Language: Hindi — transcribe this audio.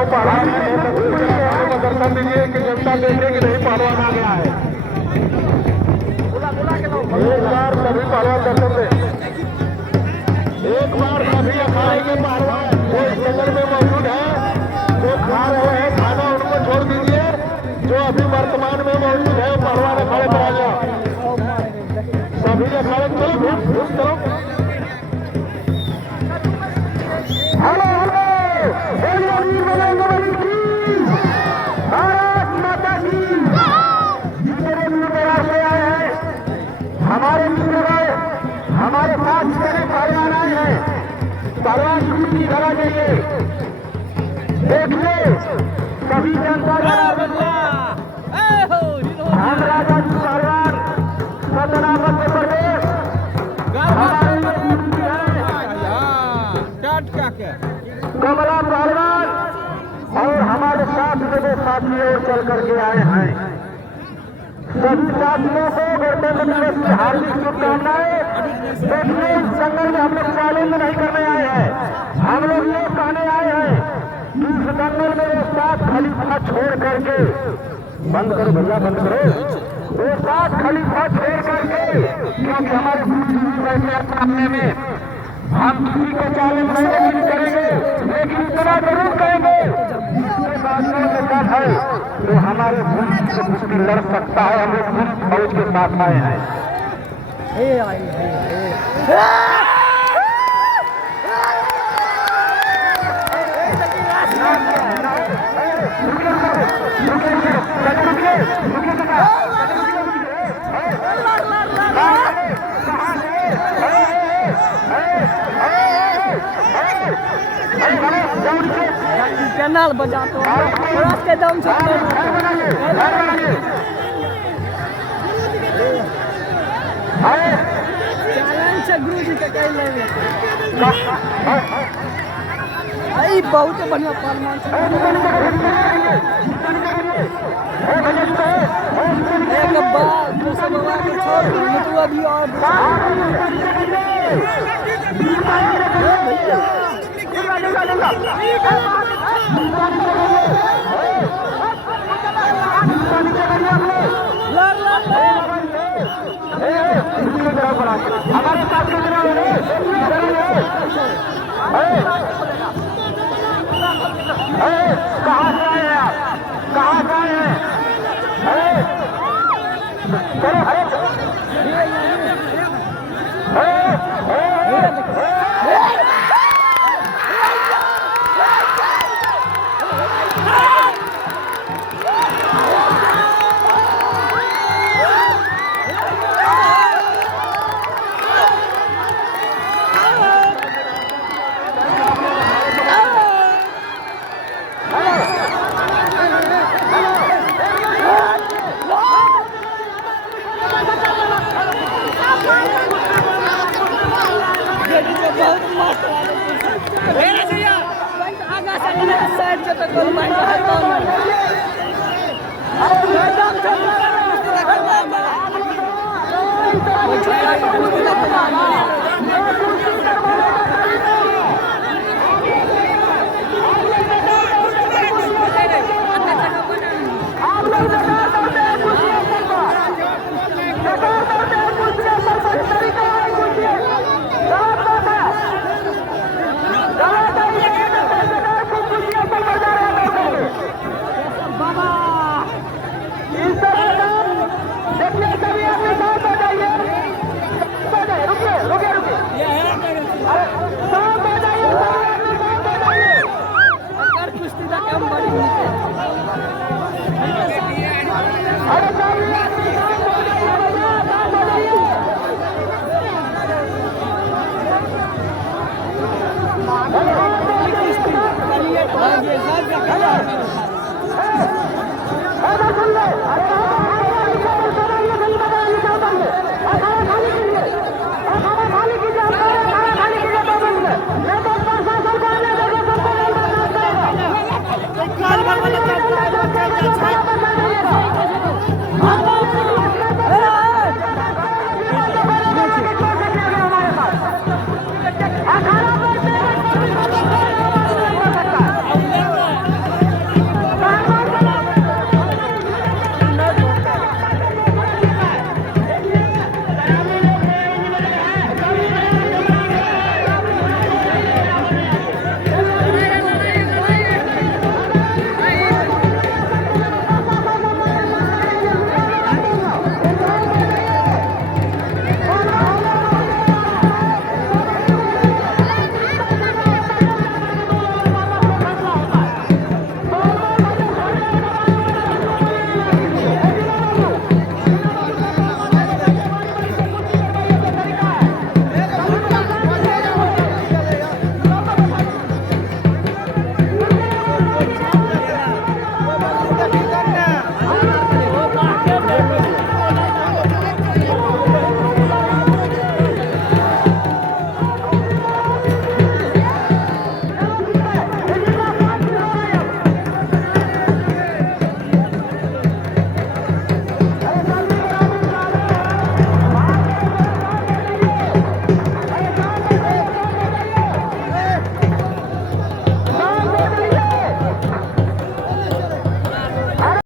जो पहलवान दर्शन दीजिए कि जनता देखे कि नहीं पहलवान आ गया है। एक बार सभी पहलवान दर्शन दे, एक बार सभी अखाड़े के पहलवान जो इस जंगल में मौजूद है, जो खा रहे हैं खाना, उनको छोड़ दीजिए। जो अभी वर्तमान में मौजूद है पहलवान अखाड़े पर आ जाओ। सभी अखाड़े चलो चलो। हेलो हेलो, भारत माता की। जितने भी प्रयास से आए हैं हमारे मित्र हमारे साथ जितने पहलवान आए हैं, पहलवान की धरा चाहिए। देखिए सभी जनता हम राजा जी पहलवान सदनापत प्रदेश कमला पहलवान और हमारे साथ मेरे साथी और चल करके आए हैं। सभी साथियों को गणतंत्र दिवस की हार्दिक शुभकामनाएं। देखिए इस जंगल में हम लोग चैलेंज नहीं करने आए हैं, हम लोग ये कहने आए हैं कि इस जंगल में वो सात खलीफा छोड़ करके, बंद करो भैया बंद करो, वो सात खलीफा छोड़ करके, क्योंकि हमारे सामने में हम किसी को चैलेंज नहीं करेंगे, लेकिन इतना जरूर करेंगे है तो हमारे मुल्क से कुश्ती लड़ सकता है। हम लोग पूरी फौज के साथ आए हैं। कैनाल बजा तो के दम से चैलेंज से गुरु जी के कह लेंगे। बहुत बढ़िया फरमान एक बार सब के छोड़ मिटुआ भी और हमारे साथ कहाँ से आए हैं आप, कहाँ से आए हैं?